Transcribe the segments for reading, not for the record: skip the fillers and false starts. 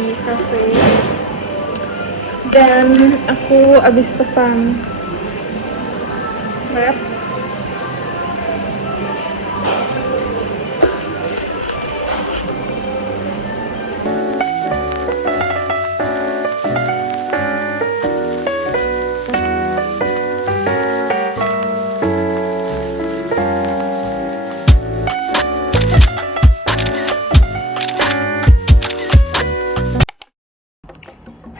di cafe dan aku habis pesan wrap.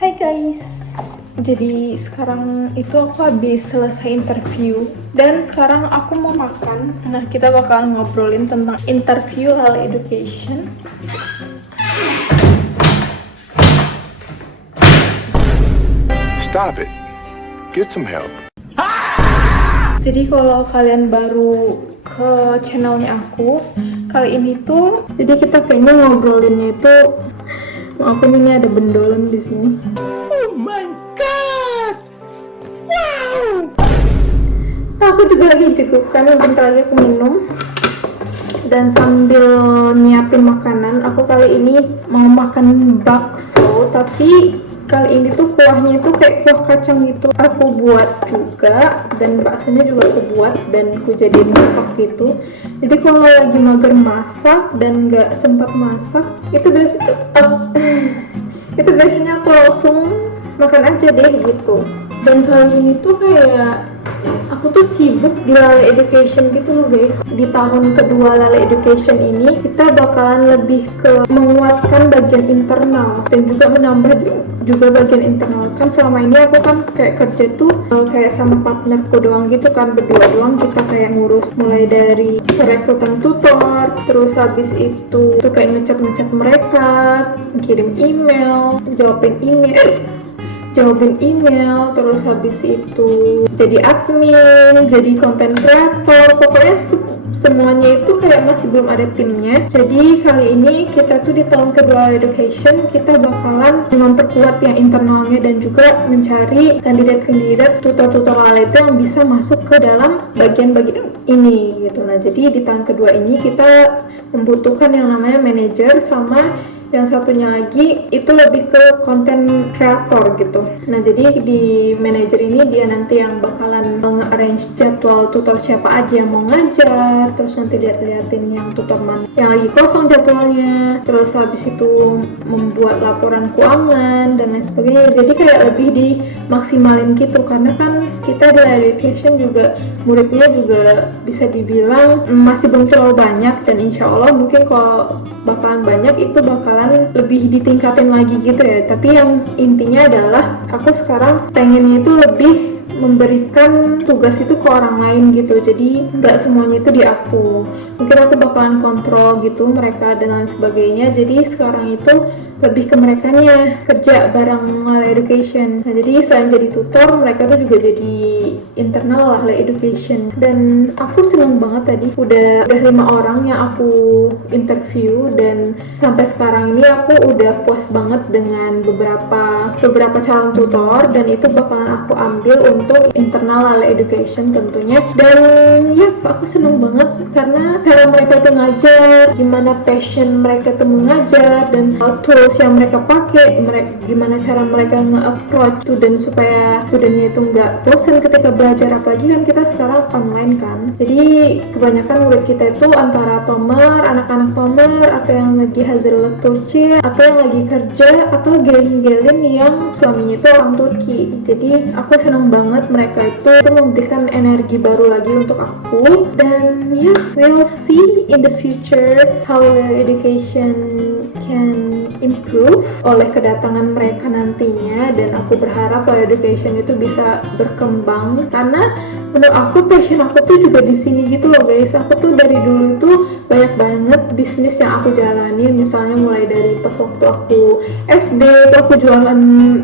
Hai guys, jadi sekarang itu aku habis selesai interview dan sekarang aku mau makan. Nah, kita bakal ngobrolin tentang interview Lale Education. Stop it. Get some help. Jadi kalau kalian baru ke channelnya aku, kali ini tuh jadi kita kayaknya ngobrolinnya itu, maafin ini ada bendolan di sini. Oh my god! Wow! Nah, aku juga lagi cukup karena bentar lagi aku minum. Dan sambil nyiapin makanan, aku kali ini mau makan bakso, tapi kali ini tuh kuahnya itu kayak kuah kacang gitu. Aku buat juga, dan baksonya juga aku buat dan aku jadiin masak gitu. Jadi kalau lagi mager masak dan nggak sempat masak, itu biasanya itu biasanya aku langsung makan aja deh gitu. Dan kali ini tuh kayak aku tuh sibuk di Lale Education gitu loh guys. Di tahun kedua Lale Education ini kita bakalan lebih ke menguatkan bagian internal dan juga menambah juga bagian internal. Kan selama ini aku kan kayak kerja tuh kayak sama partnerku doang gitu kan, berdua doang kita kayak ngurus mulai dari perekrutan tutor, terus habis itu tuh kayak ngechat mereka, kirim email, jawabin email, terus habis itu jadi admin, jadi content creator, pokoknya semuanya itu kayak masih belum ada timnya. Jadi kali ini kita tuh di tahun kedua education kita bakalan memperkuat yang internalnya dan juga mencari kandidat-kandidat tutor-tutor Lale itu yang bisa masuk ke dalam bagian-bagian ini gitu. Nah, jadi di tahun kedua ini kita membutuhkan yang namanya manajer, sama yang satunya lagi itu lebih ke content creator gitu. Nah, jadi di manajer ini dia nanti yang bakalan nge-arrange jadwal tutor siapa aja yang mau ngajar, terus nanti dia liatin yang tutor mana yang lagi kosong jadwalnya, terus habis itu membuat laporan keuangan dan lain sebagainya. Jadi kayak lebih dimaksimalin gitu, karena kan kita di education juga muridnya juga bisa dibilang masih belum terlalu banyak, dan insya Allah mungkin kalau bakalan banyak itu bakalan lebih ditingkatin lagi gitu ya. Tapi yang intinya adalah aku sekarang pengennya itu lebih memberikan tugas itu ke orang lain gitu, jadi nggak semuanya itu di aku. Mungkin aku bakalan kontrol gitu mereka dan lain sebagainya. Jadi sekarang itu lebih ke merekanya kerja bareng Lale Education. Nah, jadi selain jadi tutor, mereka tuh juga jadi internal Lale Education. Dan aku seneng banget tadi udah 5 orang yang aku interview, dan sampai sekarang ini aku udah puas banget dengan beberapa calon tutor, dan itu bakalan aku ambil untuk internal Lale Education tentunya. Dan ya, aku seneng banget karena cara mereka tuh ngajar, gimana passion mereka tuh mengajar, dan tools yang mereka pakai, gimana cara mereka nge-approach student supaya studentnya itu nggak bosan ketika belajar. Apalagi kan kita sekarang online kan, jadi kebanyakan murid kita itu antara tomer, anak-anak tomer, atau yang lagi Hazırlık Turki, atau yang lagi kerja, atau gelin-gelin yang suaminya itu orang Turki. Jadi aku seneng banget mereka itu memberikan energi baru lagi untuk aku. Dan ya, we'll see in the future how the education can improve oleh kedatangan mereka nantinya. Dan aku berharap bahwa education itu bisa berkembang, karena menurut aku passion aku tuh juga di sini gitu loh guys. Aku tuh dari dulu tuh banyak banget bisnis yang aku jalanin, misalnya mulai dari pas waktu aku SD itu aku jualan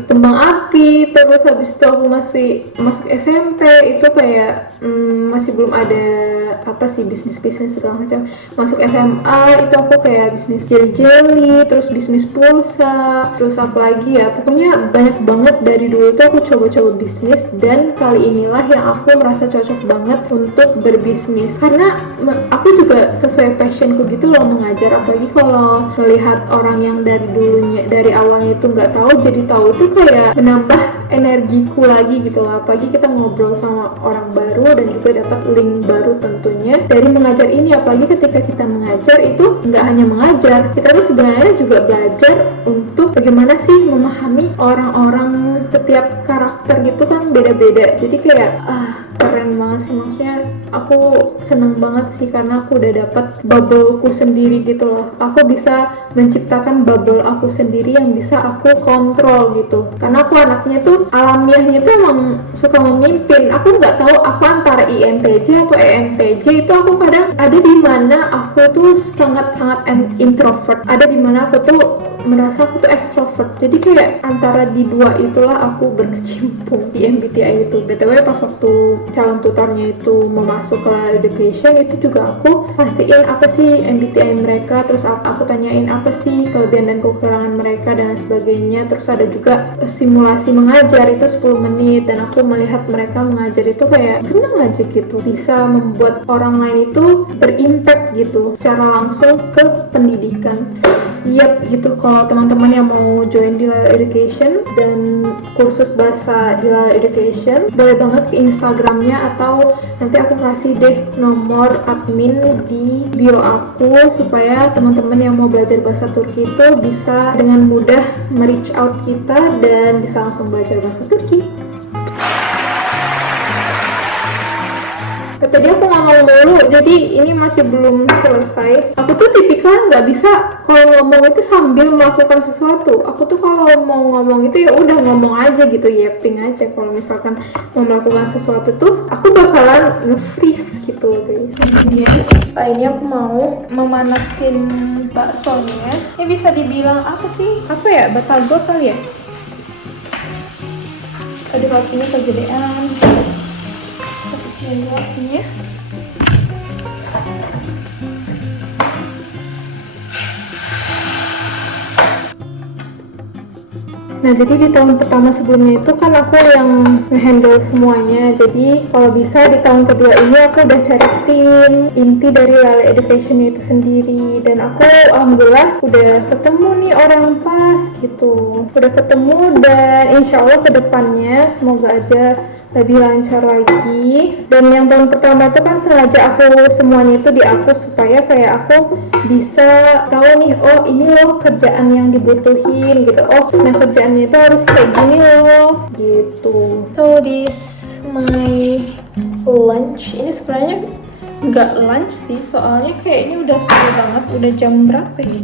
kembang api, terus habis itu aku masih masuk SMP itu kayak masih belum ada apa sih bisnis segala macam. Masuk SMA itu aku kayak bisnis jelly, terus bisnis pulsa, terus apa lagi ya, pokoknya banyak banget. Dari dulu tuh aku coba-coba bisnis, dan kali inilah yang aku merasa cocok banget untuk berbisnis, karena aku juga sesuai passionku gitu loh, mengajar. Apalagi kalau melihat orang yang dari awalnya itu nggak tahu jadi tahu, itu kayak menambah energiku lagi gitu loh. Apalagi kita ngobrol sama orang baru dan juga dapat link baru tentunya dari mengajar ini. Apalagi ketika kita mengajar itu nggak hanya mengajar, kita tuh sebenarnya juga belajar untuk bagaimana sih memahami orang-orang. Setiap karakter gitu kan beda-beda, jadi kayak keren banget sih. Maksudnya aku seneng banget sih karena aku udah dapat bubbleku sendiri gitu loh. Aku bisa menciptakan bubble aku sendiri yang bisa aku kontrol gitu, karena aku anaknya tuh alamiahnya tuh emang suka memimpin. Aku nggak tahu aku antara INTJ atau ENTJ. Itu aku kadang ada di mana aku tuh sangat-sangat introvert, ada di mana aku tuh merasa aku tuh extrovert. Jadi kayak antara di dua itulah aku berkecimpung di MBTI itu. BTW pas waktu calon tutornya itu mau masuk ke education, itu juga aku pastiin apa sih MBTI mereka, terus aku tanyain apa sih kelebihan dan kekurangan mereka dan sebagainya. Terus ada juga simulasi mengajar itu 10 menit, dan aku melihat mereka mengajar itu kayak seneng aja gitu, bisa membuat orang lain itu berimpact gitu secara langsung ke pendidikan. Yap gitu. Kalau teman-teman yang mau join di Lala Education dan kursus bahasa di Lala Education, boleh banget ke Instagramnya, atau nanti aku kasih deh nomor admin di bio aku, supaya teman-teman yang mau belajar bahasa Turki itu bisa dengan mudah reach out kita dan bisa langsung belajar bahasa Turki. Tadi aku ngomong dulu, jadi ini masih belum selesai. Aku tuh tipikal nggak bisa kalau ngomong itu sambil melakukan sesuatu. Aku tuh kalau mau ngomong itu ya udah ngomong aja gitu, yapping aja. Kalau misalkan mau melakukan sesuatu tuh aku bakalan nge-freeze gitu guys. Ini aku mau memanasin baksonya. Ini bisa dibilang apa sih? Apa ya? Batagor kali ya? Tadi kakinya kegedean. Apinya. Nah, jadi di tahun pertama sebelumnya itu kan aku yang nge-handle semuanya. Jadi kalau bisa di tahun kedua ini aku udah cari tim inti dari Lala Education itu sendiri, dan aku alhamdulillah udah ketemu nih orang pas gitu. Udah ketemu, dan insya Allah kedepannya semoga aja lebih lancar lagi. Dan yang tahun pertama itu kan sengaja aku semuanya itu di aku, supaya kayak aku bisa tahu nih, oh ini loh kerjaan yang dibutuhin gitu, oh nah kerjaannya itu harus kayak gini loh gitu. So this my lunch. Ini sebenarnya nggak lunch sih, soalnya kayak ini udah sore banget. Udah jam berapa ya?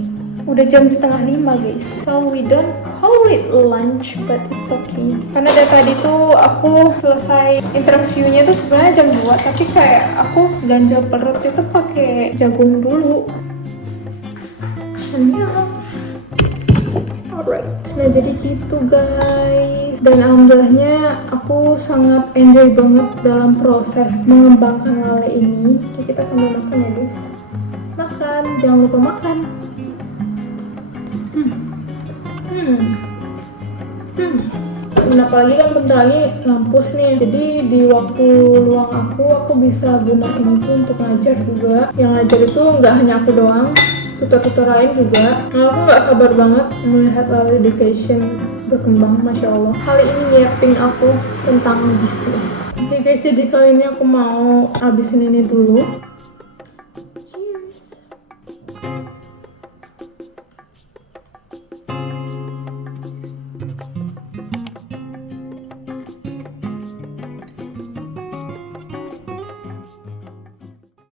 Udah jam 4:30 guys. So we don't call it lunch, but it's okay. Karena dari tadi tuh aku selesai interviewnya tuh sebenarnya jam 2, tapi kayak aku ganjel perut itu pakai jagung dulu. Alright, nah jadi gitu guys. Dan alhamdulillahnya aku sangat enjoy banget dalam proses mengembangkan Lala ini. Oke, kita sambil makan ya guys. Makan, jangan lupa makan. Dan apalagi kan bentar lagi ngampus nih, jadi di waktu luang aku bisa gunain itu untuk ngajar juga. Yang ngajar itu nggak hanya aku doang, tutor-tutor lain juga. Nah, aku nggak sabar banget melihat Lala Education berkembang, Masya Allah. Kali ini yapping aku tentang bisnis. Oke guys, jadi kali ini aku mau habisin ini dulu.